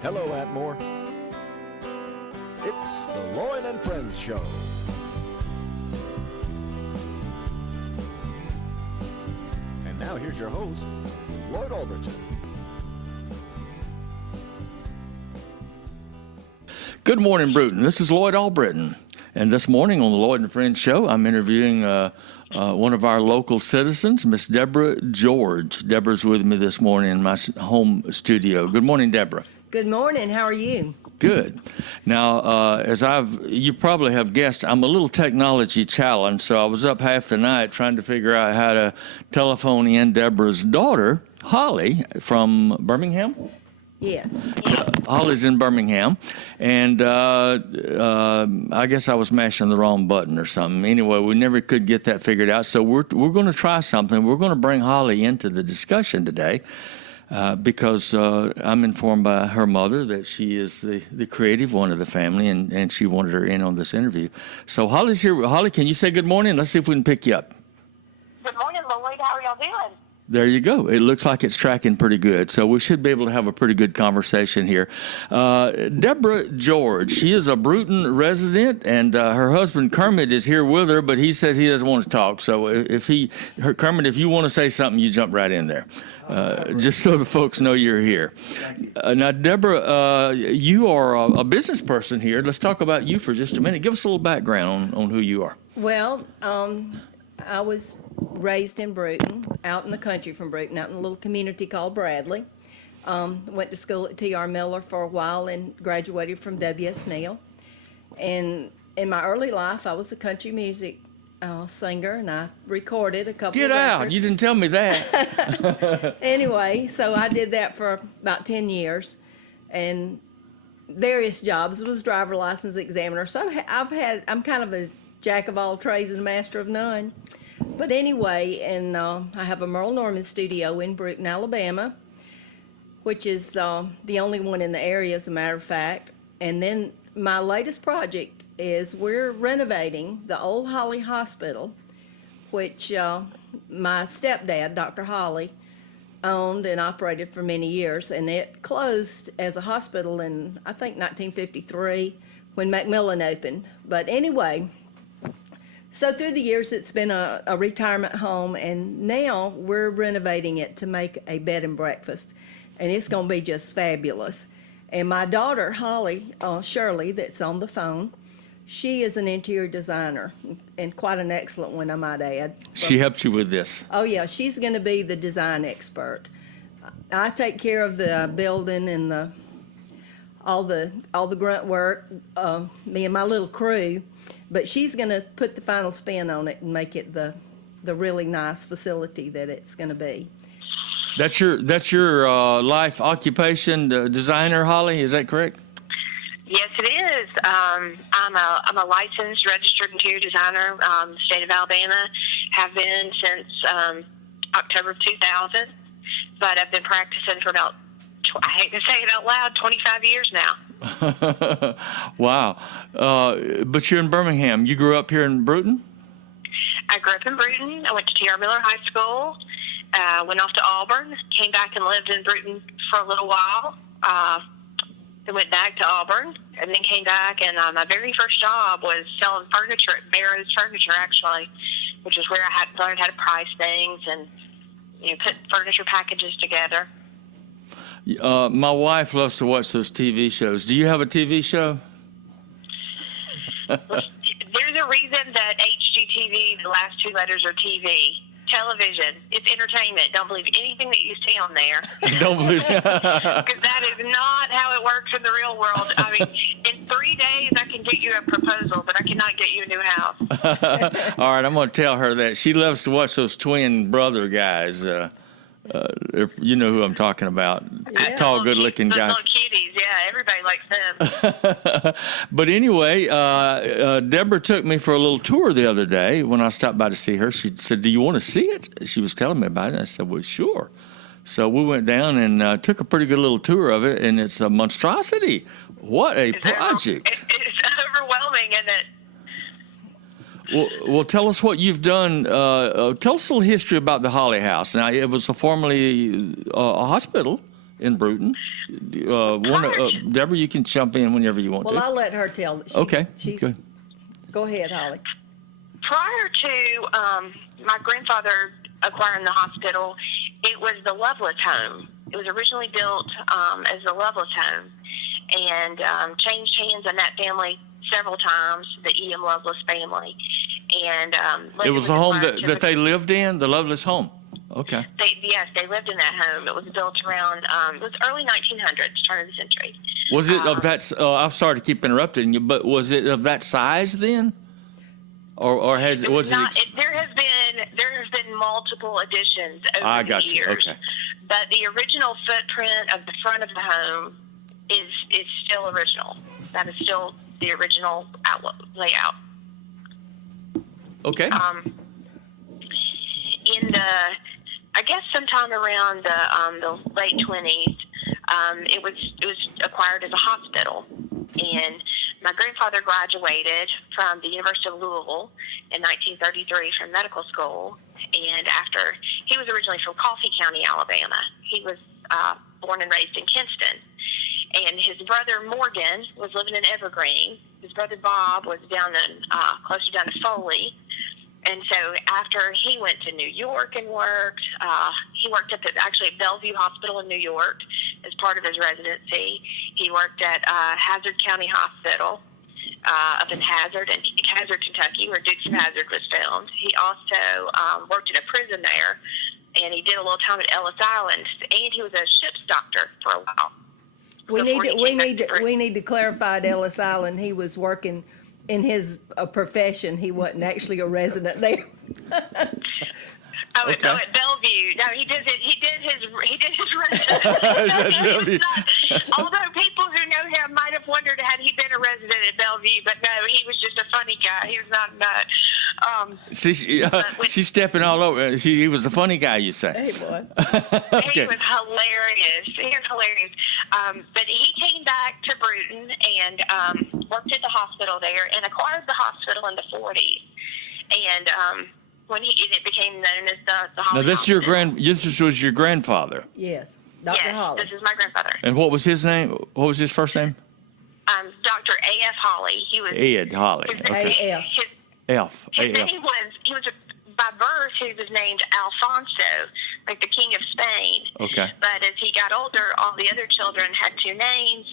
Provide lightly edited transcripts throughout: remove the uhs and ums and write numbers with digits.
Hello, Atmore. It's the Lloyd and Friends Show. And now here's your host, Lloyd Alberton. Good morning, Bruton. This is Lloyd Albritton. And this morning on the Lloyd and Friends Show, I'm interviewing one of our local citizens, Miss Deborah George. Deborah's with me this morning in my home studio. Good morning, Deborah. Good morning. How are you? Good. Now, you probably have guessed, I'm a little technology challenged, so I was up half the night trying to figure out how to telephone in Deborah's daughter, Holly, from Birmingham. Yes. Holly's in Birmingham, and I guess I was mashing the wrong button or something. Anyway, we never could get that figured out, so we're going to try something. We're going to bring Holly into the discussion today because I'm informed by her mother that she is the creative one of the family, and she wanted her in on this interview. So Holly's here. Holly, can you say good morning? Let's see if we can pick you up. Good morning, Lloyd. How are y'all doing? There you go. It looks like it's tracking pretty good. So we should be able to have a pretty good conversation here. Deborah George, she is a Bruton resident, and her husband Kermit is here with her, but he says he doesn't want to talk. So Kermit, if you want to say something, you jump right in there, just so the folks know you're here. Now, Deborah, you are a business person here. Let's talk about you for just a minute. Give us a little background on who you are. Well, I was raised in Bruton, out in the country from Bruton, out in a little community called Bradley. Went to school at T.R. Miller for a while and graduated from W.S. Neal. And in my early life, I was a country music singer, and I recorded a couple of records. Get out! You didn't tell me that. Anyway, so I did that for about 10 years, and various jobs. Was driver license examiner. So I'm kind of a jack of all trades and a master of none. But anyway, and I have a Merle Norman studio in Bruton, Alabama, which is the only one in the area, as a matter of fact. And then my latest project is we're renovating the old Holly Hospital, which my stepdad, Dr. Holly, owned and operated for many years. And it closed as a hospital in, I think, 1953 when Macmillan opened. But anyway, so through the years, it's been a retirement home, and now we're renovating it to make a bed and breakfast, and it's going to be just fabulous. And my daughter, Holly, Shirley, that's on the phone, she is an interior designer, and quite an excellent one, I might add. She helped you with this. Oh, yeah, she's going to be the design expert. I take care of the building and all the grunt work, me and my little crew. But she's going to put the final spin on it and make it the really nice facility that it's going to be. That's your life occupation, designer, Holly. Is that correct? Yes, it is. I'm a licensed, registered interior designer in the state of Alabama. Have been since October of 2000, but I've been practicing for about, I hate to say it out loud, 25 years now. Wow. But you're in Birmingham. You grew up here in Bruton? I grew up in Bruton. I went to T.R. Miller High School, went off to Auburn, came back and lived in Bruton for a little while, then went back to Auburn, and then came back, and my very first job was selling furniture at Barrow's Furniture, actually, which is where I had learned how to price things and put furniture packages together. My wife loves to watch those TV shows. Do you have a TV show? There's a reason that HGTV, the last two letters are TV. Television. It's entertainment. Don't believe anything that you see on there. Don't believe it. Because that is not how it works in the real world. I mean, in 3 days I can get you a proposal, but I cannot get you a new house. All right, I'm going to tell her that. She loves to watch those twin brother guys. You know who I'm talking about. Yeah. Tall, good-looking guys. Little kitties, yeah, everybody likes them. But anyway, Deborah took me for a little tour the other day when I stopped by to see her. She said, "Do you want to see it?" She was telling me about it. I said, "Well, sure." So we went down and took a pretty good little tour of it, and it's a monstrosity. What a project. It's overwhelming, isn't it? Well, tell us what you've done. Tell us a little history about the Holly House. Now, it was formerly a hospital, in Bruton. Deborah, you can jump in whenever you want Well, to. I'll let her tell. Okay, She's, good. Go ahead, Holly. Prior to my grandfather acquiring the hospital, it was the Lovelace home. It was originally built as the Lovelace home and changed hands in that family several times, the E.M. Lovelace family. And It was a home that they lived in, the Lovelace home. Okay. They lived in that home. It was built around, it was early 1900s, turn of the century. Was it of that, I'm sorry to keep interrupting you, but was it of that size then? Or has it, was not, it? There has been multiple additions over I the got you. years. Okay. But the original footprint of the front of the home is still original. That is still the original layout. Okay. In the, I guess sometime around the late 20s, it was acquired as a hospital, and my grandfather graduated from the University of Louisville in 1933 from medical school, and after, he was originally from Coffee County, Alabama. He was born and raised in Kinston, and his brother Morgan was living in Evergreen. His brother Bob was down in closer down to Foley. And so after he went to New York and worked, he worked at Bellevue Hospital in New York as part of his residency. He worked at Hazard County Hospital up in Hazard, Kentucky, where Dukes of Hazzard was filmed. He also worked in a prison there, and he did a little time at Ellis Island, and he was a ship's doctor for a while. We need to clarify at Ellis Island. He was working in his profession. He wasn't actually a resident there. Oh, Okay. at Bellevue. No, he did his residency. Although people who know him might have wondered had he been a resident at Bellevue, but no, he was just a funny guy. He was not a nut. See, she's stepping all over. He was a funny guy, you say? He was. Okay. He was hilarious. He was hilarious. But he came back to Bruton and worked at the hospital there and acquired the hospital in the 40s. And when it became known as the Holly Now, this was your grandfather. Yes, Dr. Yes, Holly. this is my grandfather. And what was his name? What was his first name? Dr. A.F. Holly. He was Ed Holly. His, Okay. A.F. His A.F. name was by birth, he was named Alfonso, like the King of Spain. Okay. But as he got older, all the other children had two names,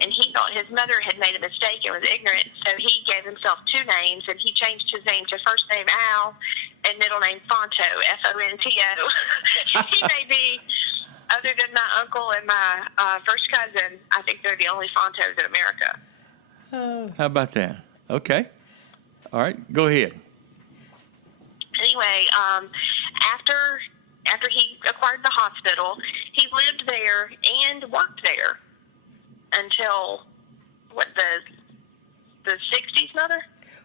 and he thought his mother had made a mistake and was ignorant, so he gave himself two names, and he changed his name to first name Al and middle name Fonto, Fonto. He may be, other than my uncle and my first cousin, I think they're the only Fontos in America. Oh. How about that? Okay. All right. Go ahead. Anyway, after he acquired the hospital, he lived there and worked there until the 60s, Mother?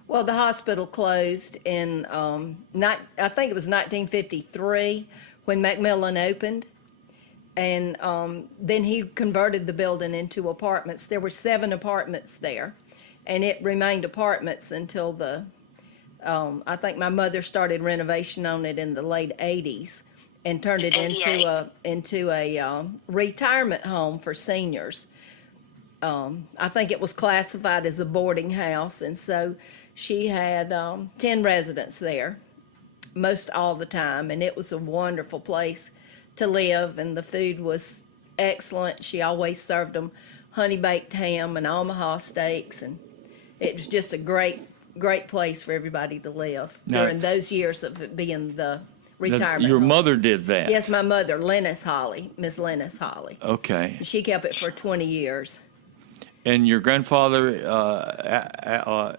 Well, the hospital closed in, I think it was 1953 when Macmillan opened. And then he converted the building into apartments. There were 7 apartments there, and it remained apartments until I think my mother started renovation on it in the late 80s and turned it into a retirement home for seniors. I think it was classified as a boarding house, and so she had 10 residents there most all the time, and it was a wonderful place to live, and the food was excellent. She always served them honey baked ham and Omaha steaks, and it was just a great place for everybody to live during those years of it being the retirement Your home. mother did that? Yes, my mother, Miss Lennis Holly. Okay. She kept it for 20 years. And your grandfather?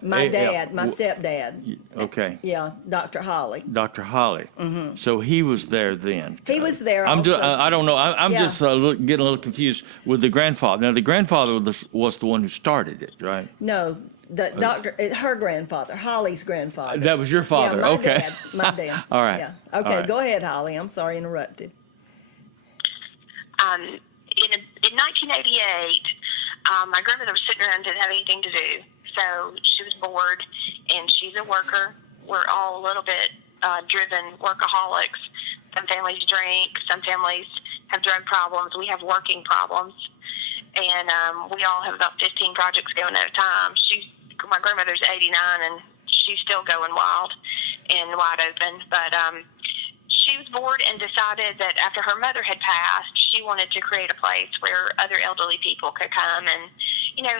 My stepdad. Okay. Yeah, Dr. Holly. Dr. Holly. Mm-hmm. So he was there then. He was there I don't know. I'm Yeah. just getting a little confused with the grandfather. Now, the grandfather was the one who started it, right? No, her grandfather, Holly's grandfather. That was your father. Yeah, Okay. My dad. All right. Yeah. All Okay, right. go ahead, Holly. I'm sorry, interrupted. In 1988, my grandmother was sitting around and didn't have anything to do. So she was bored, and she's a worker. We're all a little bit driven workaholics. Some families drink. Some families have drug problems. We have working problems. And we all have about 15 projects going at a time. My grandmother's 89, and she's still going wild and wide open. But she was bored and decided that after her mother had passed, she wanted to create a place where other elderly people could come and,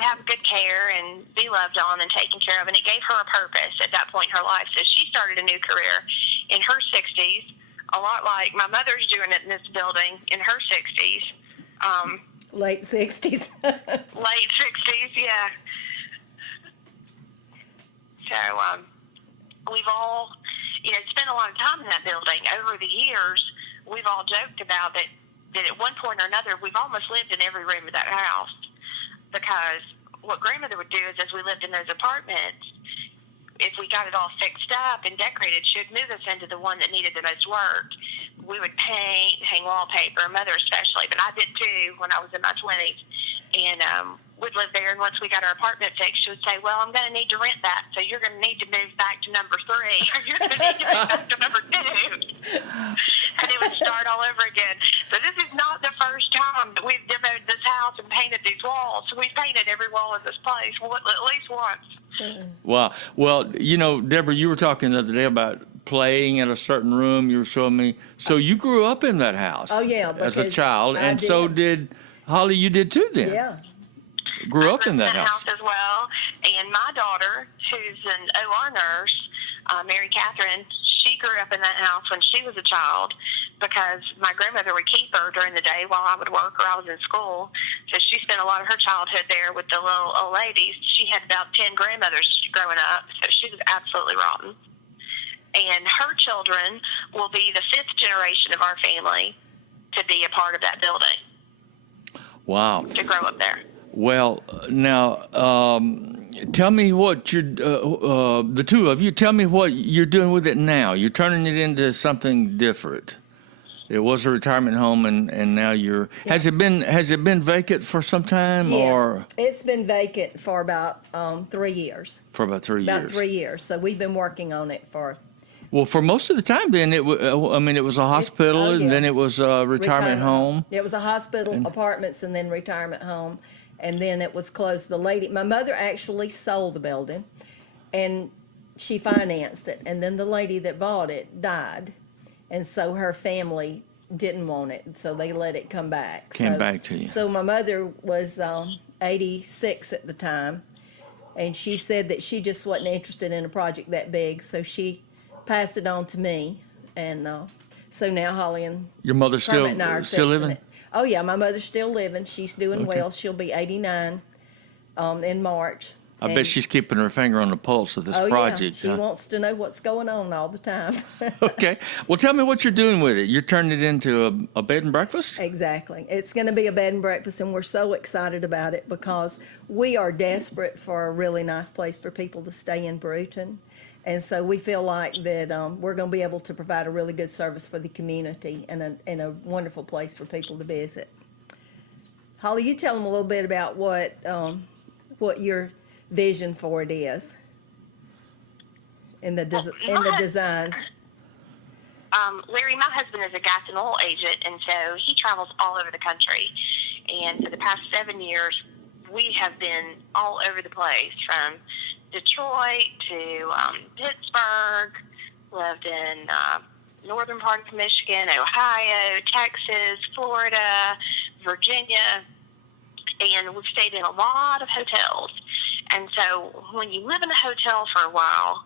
have good care and be loved on and taken care of. And it gave her a purpose at that point in her life. So she started a new career in her 60s, a lot like my mother's doing it in this building in her 60s. Late 60s. Late 60s, yeah. So we've all, spent a lot of time in that building. Over the years, we've all joked about that at one point or another, we've almost lived in every room of that house, because what grandmother would do is, as we lived in those apartments, if we got it all fixed up and decorated, she would move us into the one that needed the most work. We would paint, hang wallpaper, mother especially, but I did too when I was in my 20s. And we'd live there, and once we got our apartment fixed, she would say, well, I'm going to need to rent that, so you're going to need to move back to number 3, or you're going to need to move back to number 2. And it would start all over again. So this is not the first time that we've demoed this house and painted these walls. So we've painted every wall in this place at least once. Wow. Well, Deborah, you were talking the other day about playing in a certain room. You were showing me. So you grew up in that house. Oh, yeah. As a child. And so did Holly. You did too then. Yeah. Grew up in that house as well. And my daughter, who's an OR nurse, Mary Catherine, she grew up in that house when she was a child, because my grandmother would keep her during the day while I would work or I was in school. So she spent a lot of her childhood there with the little old ladies. She had about 10 grandmothers growing up, so she was absolutely rotten. And her children will be the 5th generation of our family to be a part of that building. Wow. To grow up there. Well, now, tell me what you're, the two of you, tell me what you're doing with it now. You're turning it into something different. It was a retirement home, and now you're. Yeah. Has it been vacant for some time? Yes, or it's been vacant for about 3 years. For about 3 years. About 3 years. So we've been working on it for. Well, for most of the time, then it was a hospital, and then it was a retirement home. It was a hospital, apartments, and then retirement home, and then it was closed. My mother actually sold the building, and she financed it, and then the lady that bought it died, and so her family didn't want it, so they let it come back. Came back to you. So my mother was 86 at the time, and she said that she just wasn't interested in a project that big, so she passed it on to me, and so now Holly and your mother's still living? It. Oh yeah, my mother's still living. She's doing well. She'll be 89 in March. I bet she's keeping her finger on the pulse of this project. Yeah. She wants to know what's going on all the time. Okay. Well, tell me what you're doing with it. You're turning it into a bed and breakfast? Exactly. It's going to be a bed and breakfast, and we're so excited about it because we are desperate for a really nice place for people to stay in Brewton. And so we feel like that we're going to be able to provide a really good service for the community and a wonderful place for people to visit. Holly, you tell them a little bit about what your vision for it is in the designs. Larry, my husband, is a gas and oil agent, and so he travels all over the country. And for the past 7 years, we have been all over the place, from Detroit to Pittsburgh, lived in northern part of Michigan, Ohio, Texas, Florida, Virginia, and we've stayed in a lot of hotels. And so when you live in a hotel for a while,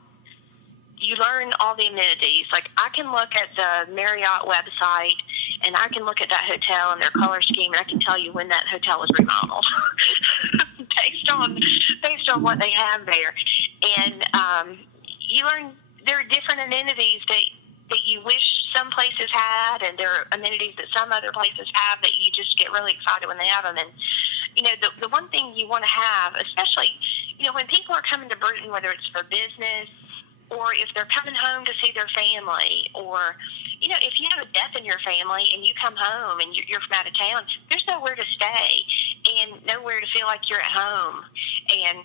you learn all the amenities. Like, I can look at the Marriott website, and I can look at that hotel and their color scheme, and I can tell you when that hotel was remodeled based on what they have there. And you learn there are different amenities that you wish some places had, and there are amenities that some other places have that you just get really excited when they have them. And the one thing you want to have, especially when people are coming to Brewton, whether it's for business or if they're coming home to see their family, or if you have a death in your family and you come home and you're from out of town, there's nowhere to stay and nowhere to feel like you're at home. And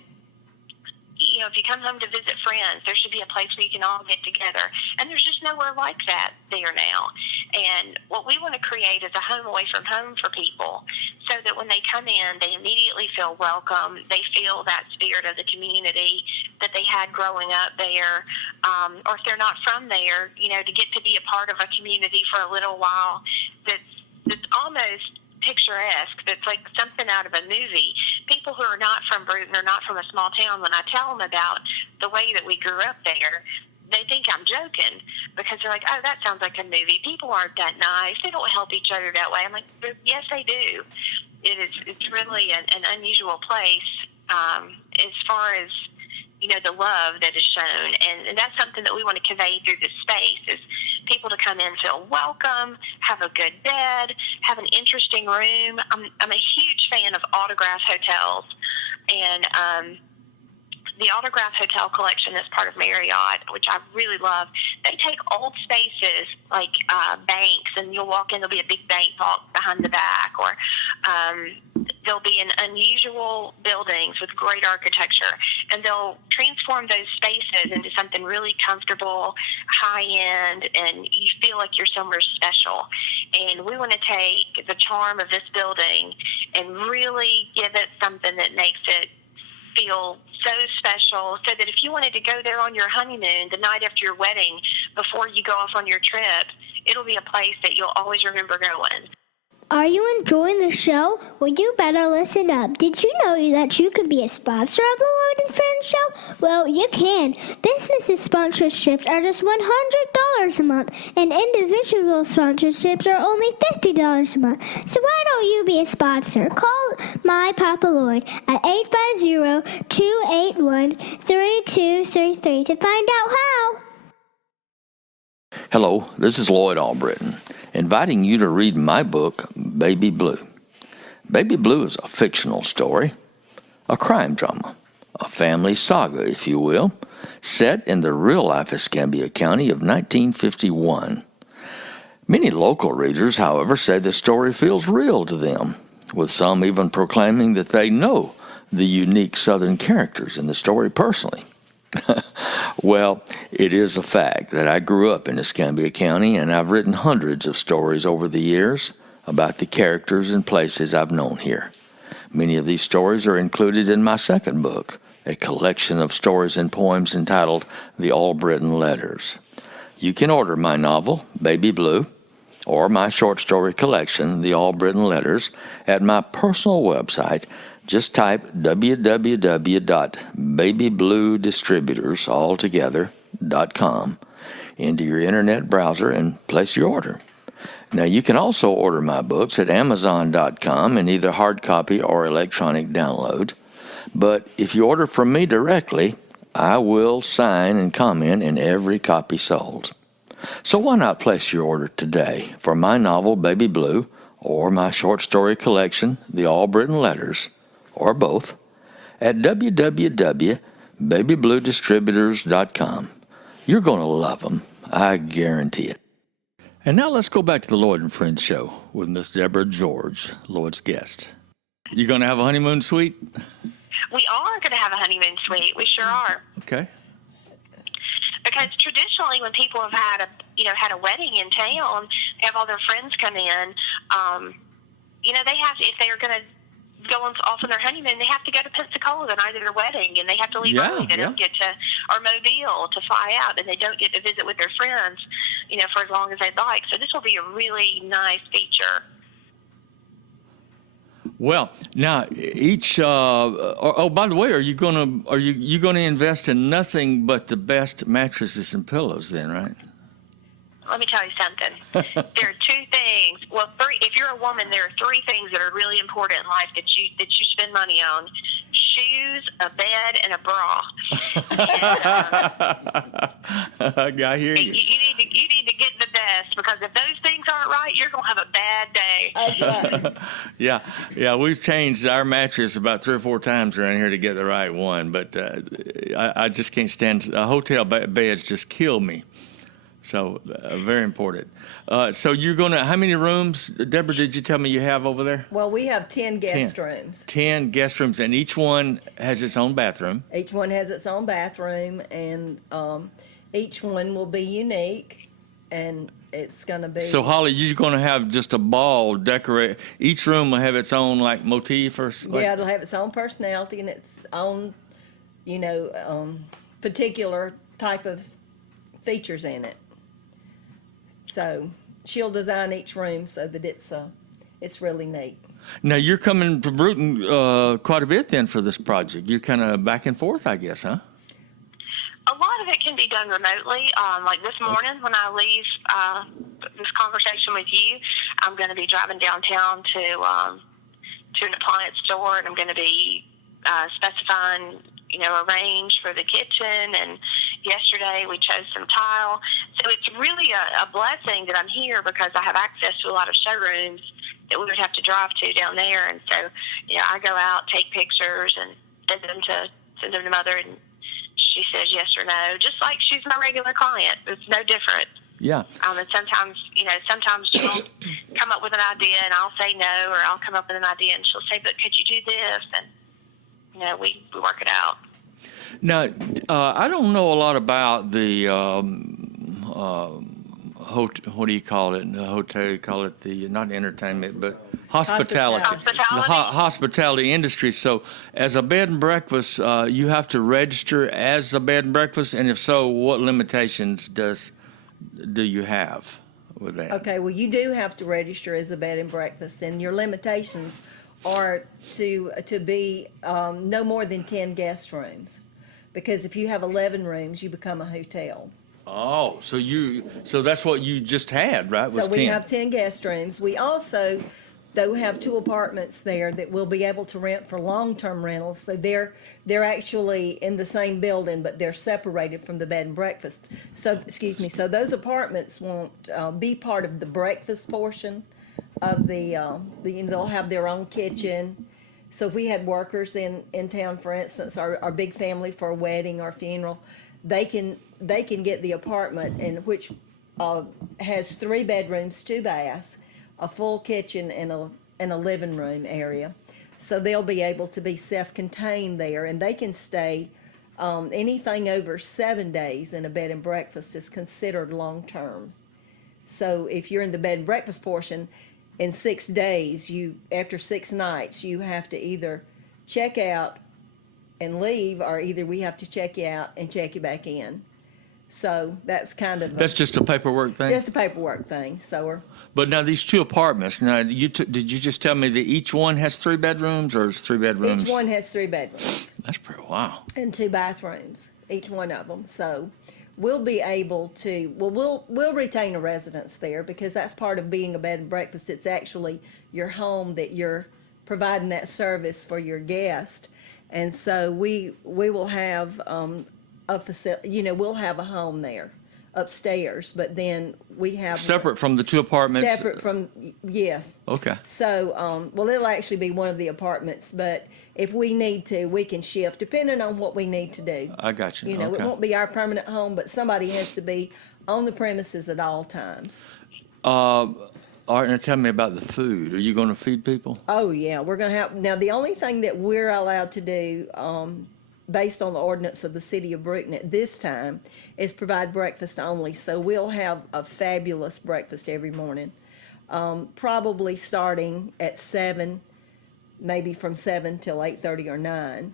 if you come home to visit friends, there should be a place where you can all get together. And there's just nowhere like that there now. And what we want to create is a home away from home for people, so that when they come in, they immediately feel welcome. They feel that spirit of the community that they had growing up there. Or if they're not from there, to get to be a part of a community for a little while that's almost picturesque, that's like something out of a movie. People who are not from Brewton or not from a small town, when I tell them about the way that we grew up there, they think I'm joking, because they're like, oh, that sounds like a movie. People aren't that nice. They don't help each other that way. I'm like, yes, they do. It's really an unusual place as far as, the love that is shown. And that's something that we want to convey through this space, is people to come in, feel welcome, have a good bed, have an interesting room. I'm a huge fan of Autograph hotels, and the Autograph Hotel collection is part of Marriott, which I really love. They take old spaces like banks, and you'll walk in, there'll be a big bank vault behind the back, or there'll be an unusual buildings with great architecture, and they'll transform those spaces into something really comfortable, high-end, and you feel like you're somewhere special. And we want to take the charm of this building and really give it something that makes it feel so special, so that if you wanted to go there on your honeymoon the night after your wedding before you go off on your trip, it'll be a place that you'll always remember going. Are you enjoying the show? Well, you better listen up. Did you know that you could be a sponsor of the Lloyd and Friends show? Well, you can. Business sponsorships are just $100 a month, and individual sponsorships are only $50 a month. So why don't you be a sponsor? Call my Papa Lloyd at 850-281-3233 to find out how. Hello, this is Lloyd Albritton, inviting you to read my book, Baby Blue. Baby Blue is a fictional story, a crime drama, a family saga, if you will, set in the real-life Escambia County of 1951. Many local readers, however, say the story feels real to them, with some even proclaiming that they know the unique Southern characters in the story personally. Well, it is a fact that I grew up in Escambia County, and I've written hundreds of stories over the years about the characters and places I've known here. Many of these stories are included in my second book, a collection of stories and poems entitled The Albritton Letters. You can order my novel, Baby Blue, or my short story collection, The Albritton Letters, at my personal website. Just type www.babybluedistributors.com into your internet browser and place your order. Now, you can also order my books at Amazon.com in either hard copy or electronic download. But if you order from me directly, I will sign and comment in every copy sold. So why not place your order today for my novel, Baby Blue, or my short story collection, The Albritton Letters, or both, at www.babybluedistributors.com. You're going to love them. I guarantee it. And now let's go back to the Lloyd and Friends show with Miss Deborah George, Lloyd's guest. You going to have a honeymoon suite? We are going to have a honeymoon suite. We sure are. Okay. Because traditionally, when people have had a wedding in town, they have all their friends come in. They have, if they are going to go off on their honeymoon, they have to go to Pensacola the night of their wedding, and they have to leave early. They don't get to, or Mobile to fly out, and they don't get to visit with their friends, for as long as they'd like. So this will be a really nice feature. Well, now each. By the way, are you gonna invest in nothing but the best mattresses and pillows? Then, right? Let me tell you something. There are two things. Well, three. If you're a woman, there are three things that are really important in life that you spend money on: shoes, a bed, and a bra. I hear you. You need to get the best, because if those things aren't right, you're gonna have a bad day. That's right. Yeah. We've changed our mattress about 3 or 4 times around here to get the right one, but I just can't stand hotel beds. Just kill me. So very important. So you're going to, how many rooms, Deborah, did you tell me you have over there? Well, we have 10 guest rooms. 10 guest rooms, and each one has its own bathroom. Each one has its own bathroom, and each one will be unique, and it's going to be. So, Holly, you're going to have just a ball decorate. Each room will have its own, like, motif or something? Yeah, it'll have its own personality and its own, particular type of features in it. So she'll design each room so that it's really neat. Now, you're coming to Bruton quite a bit then for this project. You're kind of back and forth, I guess, huh? A lot of it can be done remotely. Like this morning when I leave this conversation with you, I'm going to be driving downtown to an appliance store, and I'm going to be specifying, a range for the kitchen. And yesterday we chose some tile. So it's really a blessing that I'm here because I have access to a lot of showrooms that we would have to drive to down there. And so, I go out, take pictures, and send them to Mother, and she says yes or no, just like she's my regular client. It's no different. Yeah. And sometimes she'll come up with an idea and I'll say no, or I'll come up with an idea and she'll say, but could you do this? And, we work it out. Now, I don't know a lot about the, what do you call it? The hotel, you call it the, not entertainment, but hospitality. The hospitality industry. So as a bed and breakfast, you have to register as a bed and breakfast, and if so, what limitations do you have with that? Okay, well, you do have to register as a bed and breakfast, and your limitations are to be no more than 10 guest rooms. Because if you have 11 rooms, you become a hotel. Oh, so that's what you just had, right? So we have 10 guest rooms. We also, though, have 2 apartments there that we'll be able to rent for long-term rentals. So they're actually in the same building, but they're separated from the bed and breakfast. So, so those apartments won't be part of the breakfast portion of they'll have their own kitchen. So if we had workers in town, for instance, our big family for a wedding or funeral, they can get the apartment, and which has 3 bedrooms, 2 baths, a full kitchen, and a living room area. So they'll be able to be self-contained there, and they can stay anything over 7 days in a bed and breakfast is considered long-term. So if you're in the bed and breakfast portion, in 6 days, after 6 nights, you have to either check out and leave, or either we have to check you out and check you back in. So that's kind of that's just a paperwork thing. Just a paperwork thing. But now these 2 apartments. Now, did you just tell me that each one has 3 bedrooms, or is 3 bedrooms? Each one has 3 bedrooms. That's pretty wow. And 2 bathrooms, each one of them. So we'll be able to. Well, we'll retain a residence there because that's part of being a bed and breakfast. It's actually your home that you're providing that service for your guest. And so we will have a facility, we'll have a home there upstairs, but then we have separate from the 2 apartments. Separate from, yes. Okay. So, it'll actually be one of the apartments, but if we need to, we can shift depending on what we need to do. I got you. It won't be our permanent home, but somebody has to be on the premises at all times. All right, now tell me about the food. Are you going to feed people? Oh, yeah, we're going to have. Now, the only thing that we're allowed to do, based on the ordinance of the city of Bruton at this time, is provide breakfast only. So we'll have a fabulous breakfast every morning, probably starting at 7, maybe from 7 till 8:30 or 9.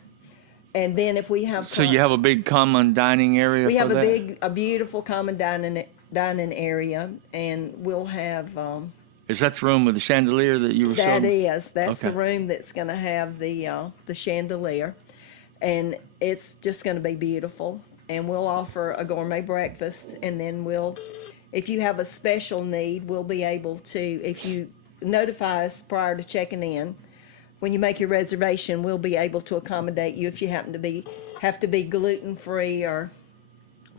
And then if we have. So you have a big common dining area we for have that? a beautiful common dining area, and we'll have. Is that the room with the chandelier that you were showing? That is. That's Okay. the room that's going to have the chandelier. And it's just going to be beautiful. And we'll offer a gourmet breakfast. And then if you have a special need, we'll be able to, if you notify us prior to checking in, when you make your reservation, we'll be able to accommodate you if you happen to have to be gluten-free or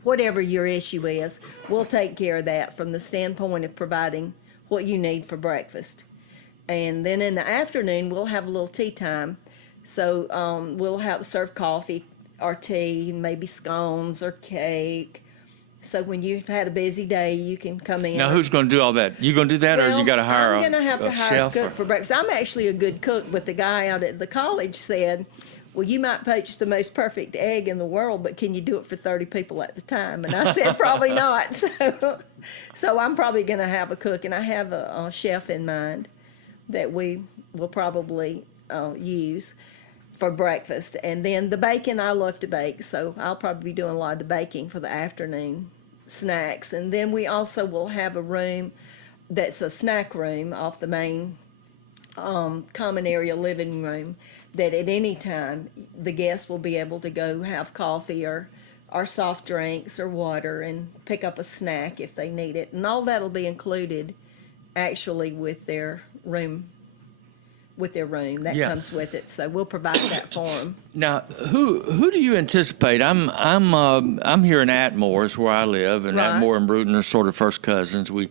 whatever your issue is. We'll take care of that from the standpoint of providing what you need for breakfast. And then in the afternoon, we'll have a little tea time. So we'll serve coffee or tea, maybe scones or cake, So when you've had a busy day, you can come in. Now, who's going to do all that? You going to do that, or you got to hire I'm going to have to a hire a chef? cook for breakfast. I'm actually a good cook, but the guy out at the college said, well, you might poach the most perfect egg in the world, but can you do it for 30 people at the time? And I said, probably not. So I'm probably going to have a cook, and I have a chef in mind that we will probably use for breakfast. And then the bacon, I love to bake, so I'll probably be doing a lot of the baking for the afternoon snacks. And then we also will have a room that's a snack room off the main common area living room, that at any time the guests will be able to go have coffee or soft drinks or water and pick up a snack if they need it. And all that'll be included actually with their room. That Yeah. comes with it. So we'll provide that for them. Now, who do you anticipate? I'm here in Atmore, is where I live, and Right. Atmore and Bruton are sort of first cousins. We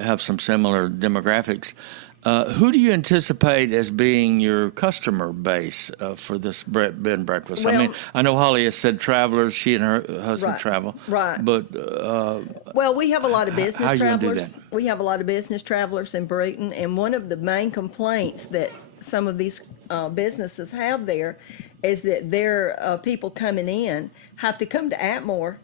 have some similar demographics. Who do you anticipate as being your customer base for this bed and breakfast? I Well- mean, I know Holly has said travelers. She and her husband Right. travel. Right. But Well, we have a lot of how business you gonna do travelers. that? We have a lot of business travelers in Bruton, and one of the main complaints that some of these businesses have there is that their people coming in have to come to Atmore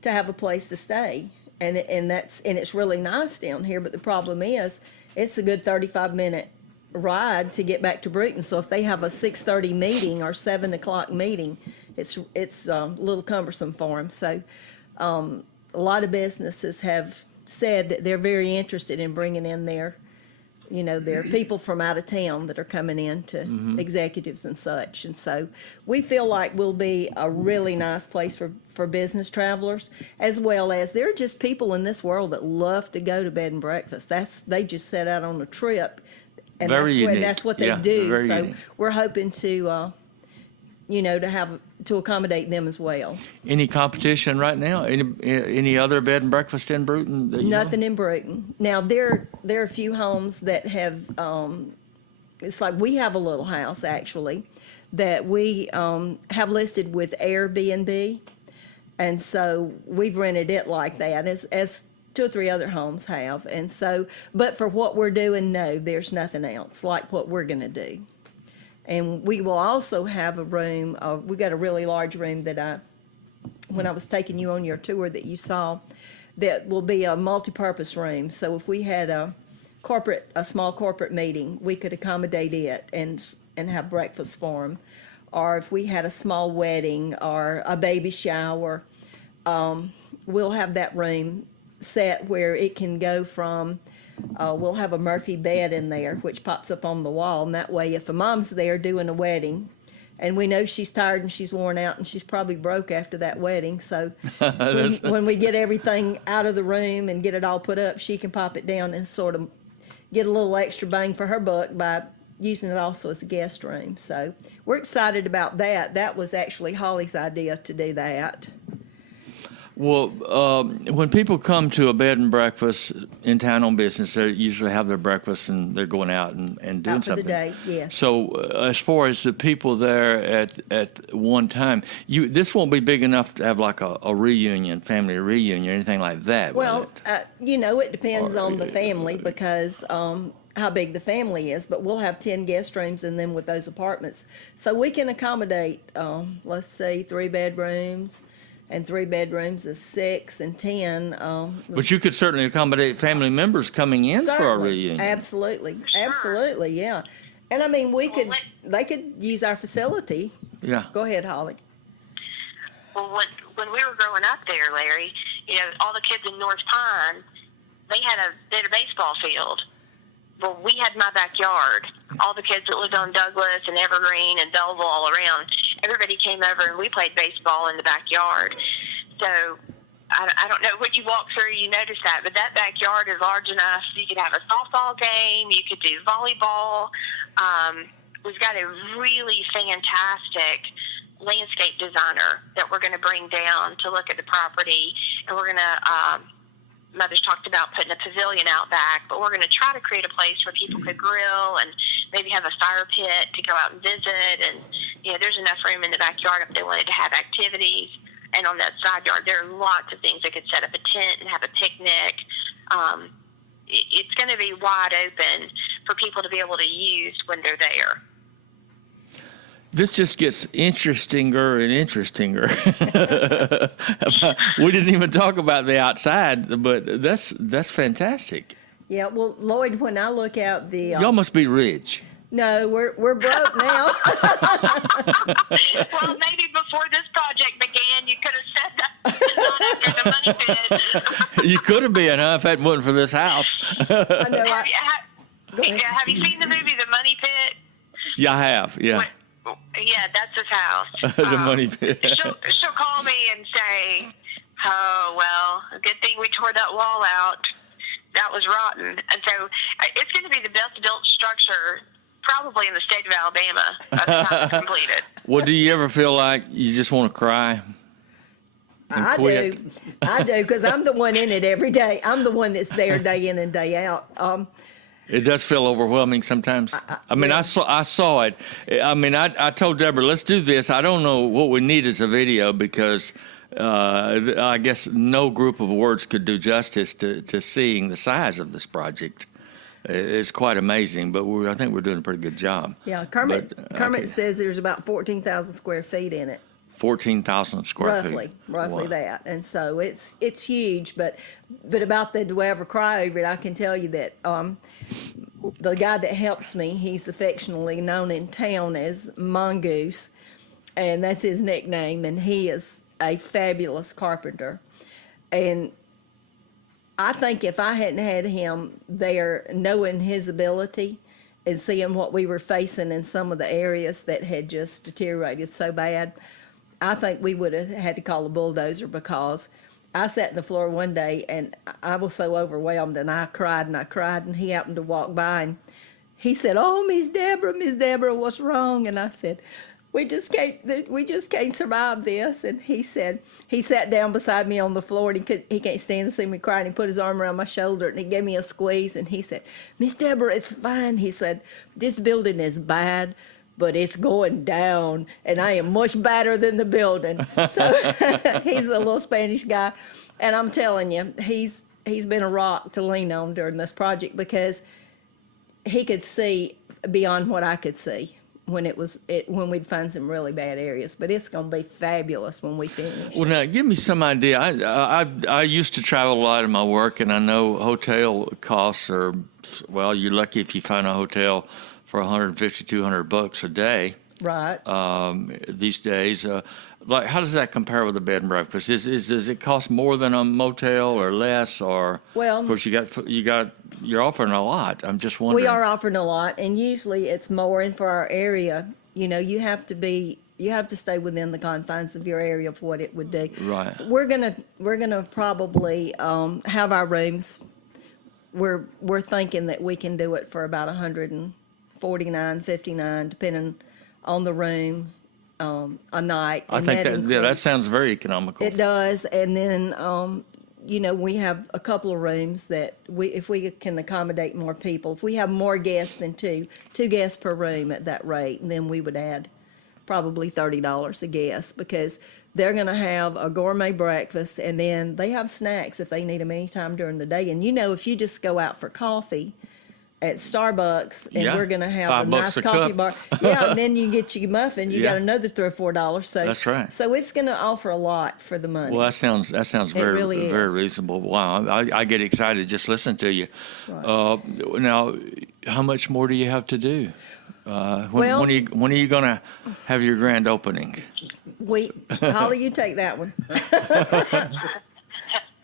to have a place to stay, and it's really nice down here. But the problem is, it's a good 35-minute ride to get back to Bruton. So if they have a 6:30 meeting or 7 o'clock meeting, it's a little cumbersome for them. So a lot of businesses have said that they're very interested in bringing in their people from out of town that are coming in to executives and such. And so we feel like we'll be a really nice place for business travelers, as well as there are just people in this world that love to go to bed and breakfast. They just set out on a trip, and Very unique. that's what they Yeah, do. very So unique. we're hoping to to accommodate them as well. any competition right now? Any other bed and breakfast in Bruton? That you know? Nothing in Bruton. Now, there are a few homes that have, it's like we have a little house actually that we have listed with Airbnb. And so we've rented it like that, as 2 or 3 other homes have. And so, but for what we're doing, no, there's nothing else like what we're going to do. And we will also have a room, we got a really large room that when I was taking you on your tour that you saw, that will be a multi-purpose room. So if we had a small corporate meeting, we could accommodate it and have breakfast for them. Or if we had a small wedding or a baby shower, we'll have that room set where it can go from, we'll have a Murphy bed in there, which pops up on the wall. And that way, if a mom's there doing a wedding, and we know she's tired and she's worn out and she's probably broke after that wedding. So when we get everything out of the room and get it all put up, she can pop it down and sort of get a little extra bang for her buck by using it also as a guest room. So we're excited about that. That was actually Holly's idea to do that. Well, when people come to a bed and breakfast in town on business, they usually have their breakfast and they're going out and doing Out for the something. day, yes. So as far as the people there at one time, this won't be big enough to have like a reunion, family reunion, anything like that. will Well, it? it depends Or- on the family because how big the family is, but we'll have 10 guest rooms in them with those apartments. So we can accommodate, let's say, 3 bedrooms, and 3 bedrooms is 6 and 10. But you could certainly accommodate family members coming in for a Certainly. reunion. Absolutely, Sure. absolutely, yeah. And I mean, Well, they could use our facility. Yeah. Go ahead, Holly. Well, when we were growing up there, Larry, all the kids in North Pine, they had a baseball field. Well, we had my backyard. All the kids that lived on Douglas and Evergreen and Belleville all around, everybody came over and we played baseball in the backyard. So I don't know, when you walk through, you notice that, but that backyard is large enough. You could have a softball game. You could do volleyball. We've got a really fantastic landscape designer that we're going to bring down to look at the property, and we're going to Mother's talked about putting a pavilion out back, but we're going to try to create a place where people could grill and maybe have a fire pit to go out and visit. And, there's enough room in the backyard if they wanted to have activities. And on that side yard, there are lots of things. They could set up a tent and have a picnic. It's going to be wide open for people to be able to use when they're there. This just gets interestinger and interestinger. We didn't even talk about the outside, but that's fantastic. Yeah, well, Lloyd, when I look out the... Y'all must be rich. No, we're broke now. Well, maybe before this project began, you could have said that. Not after the money pit. You could have been, huh, if it wasn't for this house. I know. Have you seen the movie The Money Pit? Yeah, I have, yeah. Yeah, that's his house. The Money Pit. She'll call me and say, "Oh, well, good thing we tore that wall out. That was rotten." And so it's going to be the best built structure probably in the state of Alabama by the time it's completed. Well, do you ever feel like you just want to cry? I quit? I do, because I'm the one in it every day. I'm the one that's there day in and day out. It does feel overwhelming sometimes. I saw it. I mean, I told Deborah, let's do this. I don't know what we need as a video because I guess no group of words could do justice to seeing the size of this project. It's quite amazing, but I think we're doing a pretty good job. Yeah, Kermit says there's about 14,000 square feet in it. 14,000 square feet. Roughly Wow. that. And so it's huge, but about the Do I Ever Cry Over It, I can tell you that the guy that helps me, he's affectionately known in town as Mongoose, and that's his nickname, and he is a fabulous carpenter. And I think if I hadn't had him there, knowing his ability and seeing what we were facing in some of the areas that had just deteriorated so bad, I think we would have had to call a bulldozer, because I sat on the floor one day and I was so overwhelmed, and I cried, and he happened to walk by and he said, "Oh, Miss Deborah, what's wrong?" And I said, we just can't survive this. And he said, he sat down beside me on the floor, and he can't stand to see me cry, and he put his arm around my shoulder and he gave me a squeeze, and he said, "Miss Deborah, it's fine." He said, "This building is bad, but it's going down, and I am much better than the building." So he's a little Spanish guy, and I'm telling you, he's been a rock to lean on during this project, because he could see beyond what I could see when we'd find some really bad areas. But it's going to be fabulous when we finish. Well, now give me some idea. I used to travel a lot in my work, and I know hotel costs are, well, you're lucky if you find a hotel for $150, $200 a day. Right. These days. Like, how does that compare with a bed and breakfast? Does it cost more than a motel or less? Or, well, of course, you're offering a lot. I'm just wondering. We are offering a lot, and usually it's more. And for our area, you have to stay within the confines of your area of what it would do. Right. We're gonna probably have our rooms. We're thinking that we can do it for about $149, $59, depending on the room, a night. I think that sounds very economical. It does, and then we have a couple of rooms that if we can accommodate more people, if we have more guests than two guests per room at that rate, then we would add probably $30 a guest, because they're going to have a gourmet breakfast, and then they have snacks if they need them anytime during the day. And if you just go out for coffee at Starbucks, and we're going to have a nice coffee bar. Yeah, and then you get your muffin, you got another $3 or $4. So that's right. So it's going to offer a lot for the money. Well, that sounds very really very reasonable. Wow, I get excited just listening to you. Right. Now, how much more do you have to do? When are you going to have your grand opening? Holly, you take that one.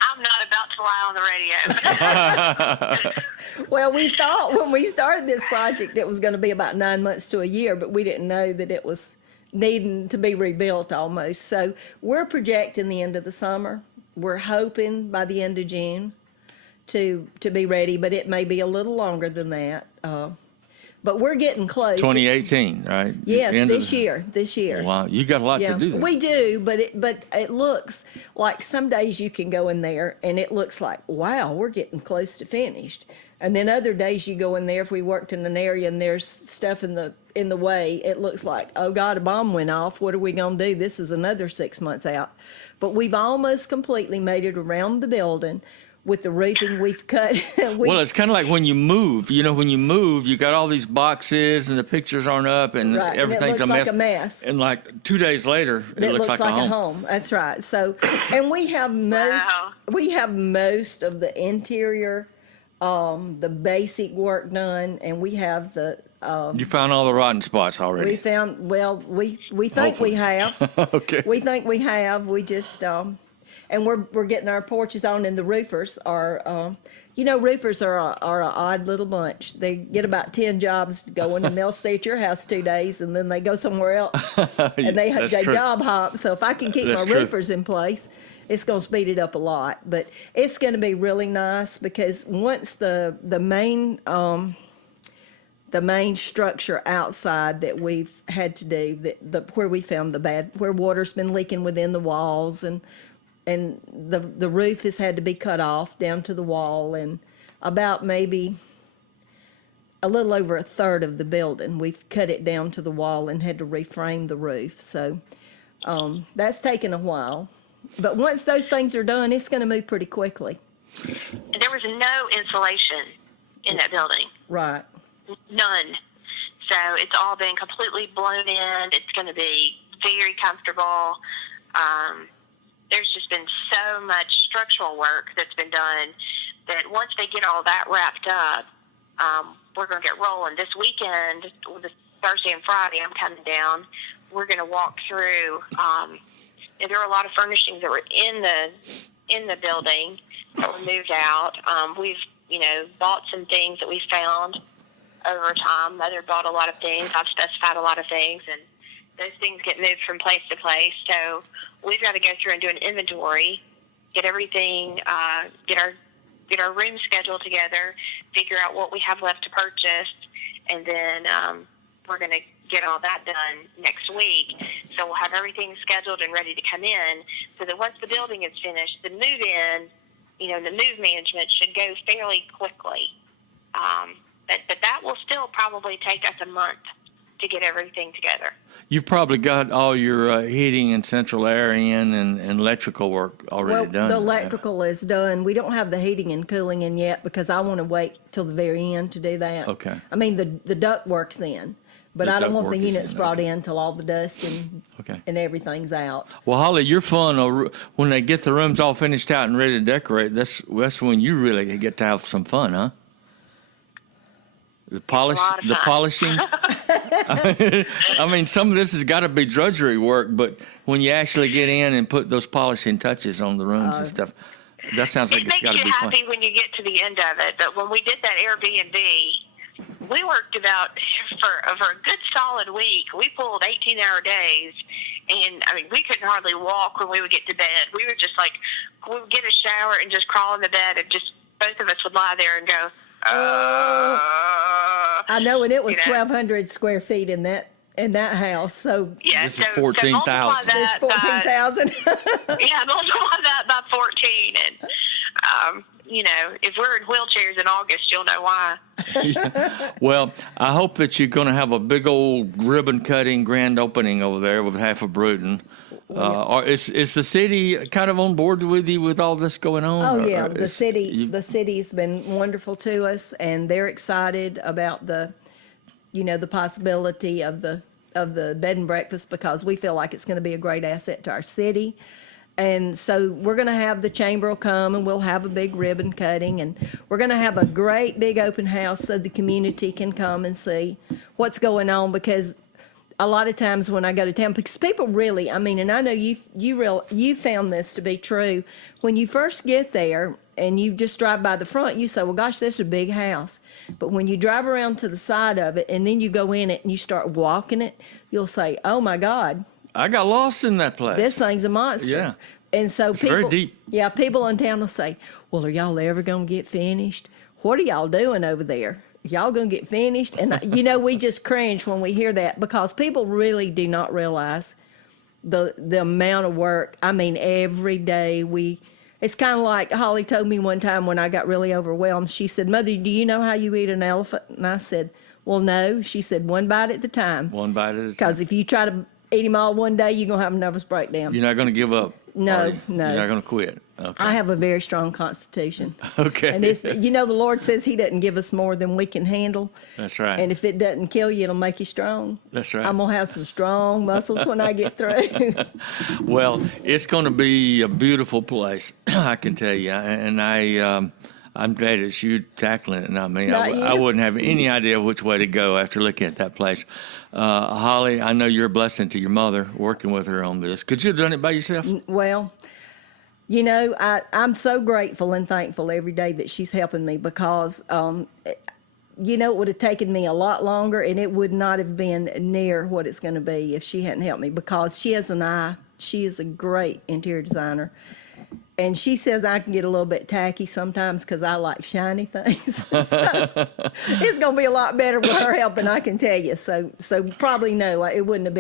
I'm not about to lie on the radio. Well, we thought when we started this project it was going to be about 9 months to a year, but we didn't know that it was needing to be rebuilt almost. So we're projecting the end of the summer. We're hoping by the end of June to be ready, but it may be a little longer than that. But we're getting close. 2018, right? Yes, End of this year. Wow, you got a lot to do there. We do, but it looks like some days you can go in there and it looks like, wow, we're getting close to finished. And then other days you go in there, if we worked in an area and there's stuff in the way, it looks like, oh God, a bomb went off. What are we going to do? This is another 6 months out. But we've almost completely made it around the building. With the roofing we've cut. Well, it's kind of like when you move. You know, when you move, you got all these boxes and the pictures aren't up and right, everything's and it looks like a mess. And like 2 days later, it looks like a home. That's right. So, and we have most of the interior, the basic work done, and we have the. You found all the rotten spots already. We found. Well, we think Hopefully. we have. Okay. We think we have. We just. And we're getting our porches on, and the roofers are, roofers are an odd little bunch. They get about 10 jobs going, and they'll stay at your house 2 days, and then they go somewhere else, and they true. job hop. So if I can keep That's my true. roofers in place, it's going to speed it up a lot. But it's going to be really nice because once the main structure outside that we've had to do, where we found where water's been leaking within the walls and the roof has had to be cut off down to the wall, and about maybe a little over a third of the building, we've cut it down to the wall and had to reframe the roof. So that's taken a while. But once those things are done, it's going to move pretty quickly. There was no insulation in that building. Right. None. So it's all been completely blown in. It's going to be very comfortable. There's just been so much structural work that's been done that once they get all that wrapped up, we're going to get rolling. This weekend, this Thursday and Friday, I'm coming down. We're going to walk through. And there were a lot of furnishings that were in the building that were moved out. We've bought some things that we found over time. Mother bought a lot of things. I've specified a lot of things, and those things get moved from place to place. So we've got to go through and do an inventory, get everything, get our room scheduled together, figure out what we have left to purchase, and then we're going to get all that done next week. So we'll have everything scheduled and ready to come in, so that once the building is finished, the move-in, the move management should go fairly quickly. But that will still probably take us a month to get everything together. You've probably got all your heating and central air in and electrical work already done. The electrical is done. We don't have the heating and cooling in yet because I want to wait till the very end to do that. Okay. I mean, the duct work's in, but I don't want the units brought okay. in till all the dust and everything's out. Well, Holly, you're fun. When they get the rooms all finished out and ready to decorate, that's when you really get to have some fun, huh? The polishing. I mean, some of this has got to be drudgery work, but when you actually get in and put those polishing touches on the rooms and stuff, that sounds like it's got to be fun. It makes you happy when you get to the end of it. But when we did that Airbnb, we worked about for a good solid week. We pulled 18-hour days, and I mean, we couldn't hardly walk when we would get to bed. We were just like, we would get a shower and just crawl in the bed, and just both of us would lie there and go, I know, and it was 1,200 square feet in that house. So yeah, this is 14,000. It's 14,000. Yeah, multiply that by 14, and if we're in wheelchairs in August, you'll know why. Yeah. Well, I hope that you're going to have a big old ribbon cutting grand opening over there with half of Bruton. Is the city kind of on board with you with all this going on? Oh yeah, the city's been wonderful to us, and they're excited about the possibility of the bed and breakfast, because we feel like it's going to be a great asset to our city. And so we're going to have the chamber will come, and we'll have a big ribbon cutting, and we're going to have a great big open house so the community can come and see what's going on, because a lot of times when I go to town, because people really, and I know you found this to be true. When you first get there and you just drive by the front, you say, well, gosh, this is a big house. But when you drive around to the side of it and then you go in it and you start walking it, you'll say, oh, my God. I got lost in that place. This thing's a monster. Yeah. And so it's very deep. Yeah, people in town will say, well, are y'all ever going to get finished? What are y'all doing over there? y'all gonna get finished? And we just cringe when we hear that, because people really do not realize the amount of work. I mean, every day it's kind of like Holly told me one time when I got really overwhelmed. She said, "Mother, do you know how you eat an elephant?" And I said, "Well, no." She said, "One bite at a time." One bite at a time. Because if you try to eat them all one day, you're going to have a nervous breakdown. You're not going to give up. No, are you? no. You're not going to quit. Okay. I have a very strong constitution. Okay. And the Lord says He doesn't give us more than we can handle. That's right. And if it doesn't kill you, it'll make you strong. That's right. I'm going to have some strong muscles when I get through. Well, it's going to be a beautiful place, I can tell you. And I'm glad it's you tackling it, not me. Not you. I wouldn't have any idea which way to go after looking at that place. Holly, I know you're a blessing to your mother working with her on this. Could you have done it by yourself? Well, I'm so grateful and thankful every day that she's helping me, because, it would have taken me a lot longer, and it would not have been near what it's going to be if she hadn't helped me, because she has an eye. She is a great interior designer. And she says I can get a little bit tacky sometimes because I like shiny things. So it's going to be a lot better with her helping, I can tell you. So probably no, it wouldn't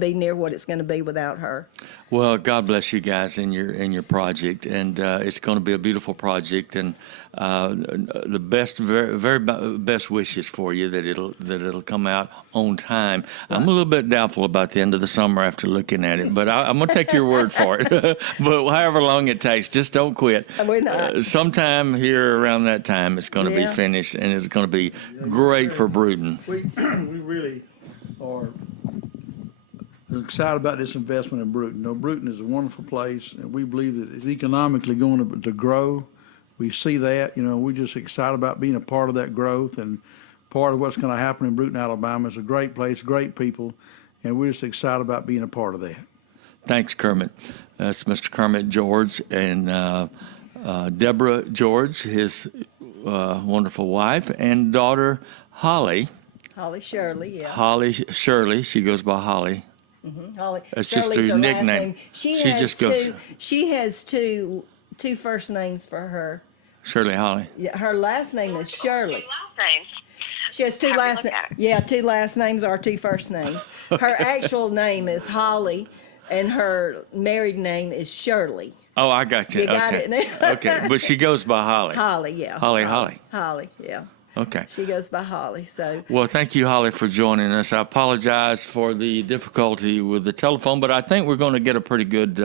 be near what it's going to be without her. Well, God bless you guys in your project, and it's going to be a beautiful project, and the best, very best wishes for you that it'll come out on time. I'm a little bit doubtful about the end of the summer after looking at it, but I'm going to take your word for it. But however long it takes, just don't quit. We're not. Sometime here around that time, it's going to be finished, and it's going to be great for Brewton. We really are excited about this investment in Brewton. Brewton is a wonderful place, and we believe that it's economically going to grow. We see that. We're just excited about being a part of that growth, and part of what's going to happen in Brewton, Alabama. It's a great place, great people, and we're just excited about being a part of that. Thanks, Kermit. That's Mr. Kermit George and Deborah George, his wonderful wife, and daughter Holly. Holly Shirley, yeah. Holly Shirley. She goes by Holly. Mm-hmm. Holly. That's Shirley's just her last nickname. name. She has two first names for her. Shirley Holly. Yeah, her last name is Shirley. Last names. She has two last names. Yeah, two last names are two first names. Her actual name is Holly, and her married name is Shirley. Oh, I got you. You got okay. it now. Okay, but she goes by Holly. Holly, yeah. Holly. Holly, yeah. Okay. She goes by Holly. So. Well, thank you, Holly, for joining us. I apologize for the difficulty with the telephone, but I think we're going to get a pretty good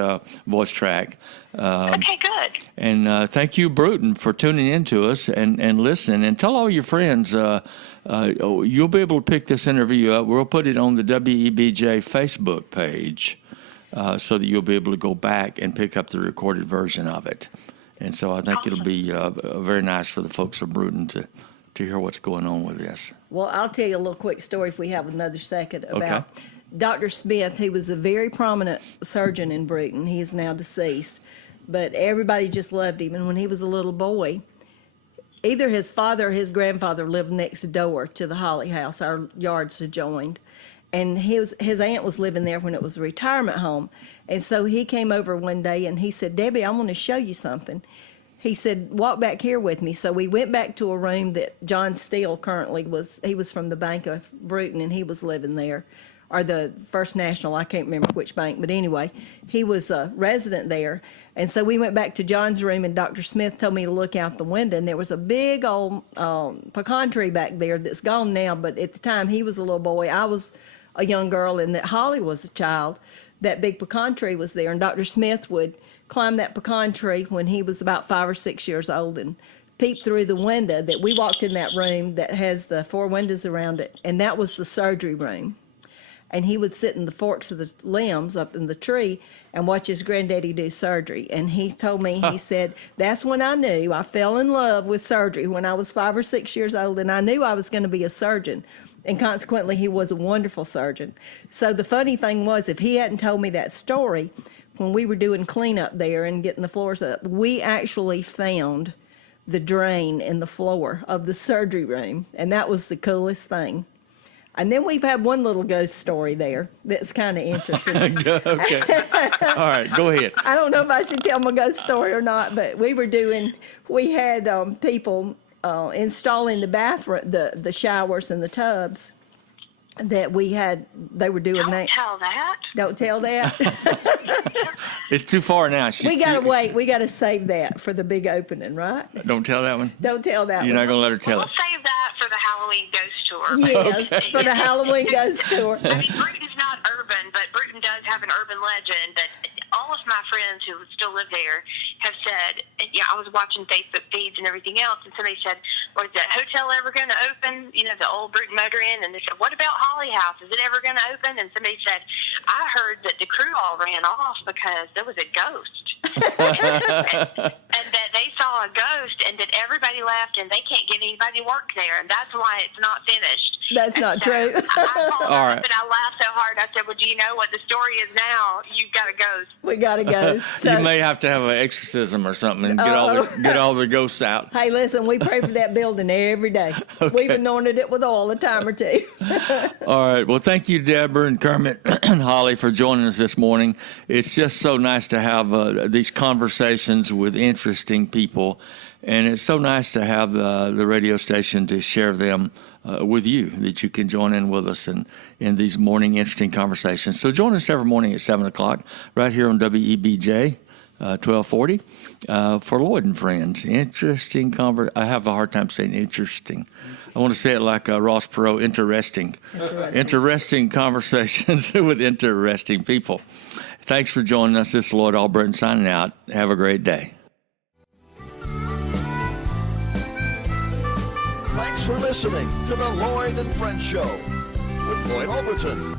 voice track. Okay, good. And thank you, Brewton, for tuning in to us and listening. And tell all your friends, you'll be able to pick this interview up. We'll put it on the WEBJ Facebook page so that you'll be able to go back and pick up the recorded version of it. And so I think it'll be very nice for the folks of Brewton to hear what's going on with this. Well, I'll tell you a little quick story if we have another second about Dr. Smith. He was a very prominent surgeon in Brewton. He is now deceased, but everybody just loved him. And when he was a little boy, either his father or his grandfather lived next door to the Holly house. Our yards adjoined. And his aunt was living there when it was a retirement home. And so he came over one day and he said, "Debbie, I want to show you something." He said, "Walk back here with me." So we went back to a room that John Steele currently he was from the Bank of Brewton, and he was living there, or the First National, I can't remember which bank, but anyway, he was a resident there. And so we went back to John's room, and Dr. Smith told me to look out the window, and there was a big old pecan tree back there that's gone now, but at the time he was a little boy, I was a young girl, and that Holly was a child. That big pecan tree was there, and Dr. Smith would climb that pecan tree when he was about 5 or 6 years old and peep through the window that we walked in, that room that has the 4 windows around it, and that was the surgery room. And he would sit in the forks of the limbs up in the tree and watch his granddaddy do surgery. And he told me, he said, "That's when I knew I fell in love with surgery, when I was 5 or 6 years old, and I knew I was going to be a surgeon." And consequently, he was a wonderful surgeon. So the funny thing was, if he hadn't told me that story, when we were doing cleanup there and getting the floors up, we actually found the drain in the floor of the surgery room, and that was the coolest thing. And then we've had one little ghost story there that's kind of interesting. Okay. All right, go ahead. I don't know if I should tell my ghost story or not, but we had people installing the bathroom, the showers and the tubs that they were doing Don't that. tell that. Don't tell that. It's too far now. We got to wait. We got to save that for the big opening, right? Don't tell that one. Don't tell that You're one. not going to let her tell We'll it. save that for the Halloween ghost tour. Yes, for the Halloween ghost tour. I mean, Bruton's not urban, but Bruton does have an urban legend that all of my friends who still live there have said, yeah, I was watching Facebook feeds and everything else, and somebody said, well, is that hotel ever going to open? You know, the old Bruton Motor Inn. And they said, what about Holly House? Is it ever going to open? And somebody said, I heard that the crew all ran off because there was a ghost. And that they saw a ghost and that everybody left and they can't get anybody to work there. And that's why it's not finished. That's not true. I called All up right. and I laughed so hard. I said, well, do you know what the story is now? You've got a ghost. We got a ghost. So, You may have to have an exorcism or something and get all the ghosts out. hey, listen, we pray for that building every day. Okay. We've anointed it with oil a time or two. All right. Well, thank you, Deborah and Kermit and Holly, for joining us this morning. It's just so nice to have these conversations with interesting people, and it's so nice to have the radio station to share them with you, that you can join in with us in these morning interesting conversations. So join us every morning at 7 o'clock right here on WEBJ 1240 for Lloyd and Friends. Interesting I have a hard time saying interesting. I want to say it like Ross Perot, interesting. Interesting conversations with interesting people. Thanks for joining us. This is Lloyd Albritton signing out. Have a great day. Thanks for listening to the Lloyd and Friends Show with Lloyd Alberton.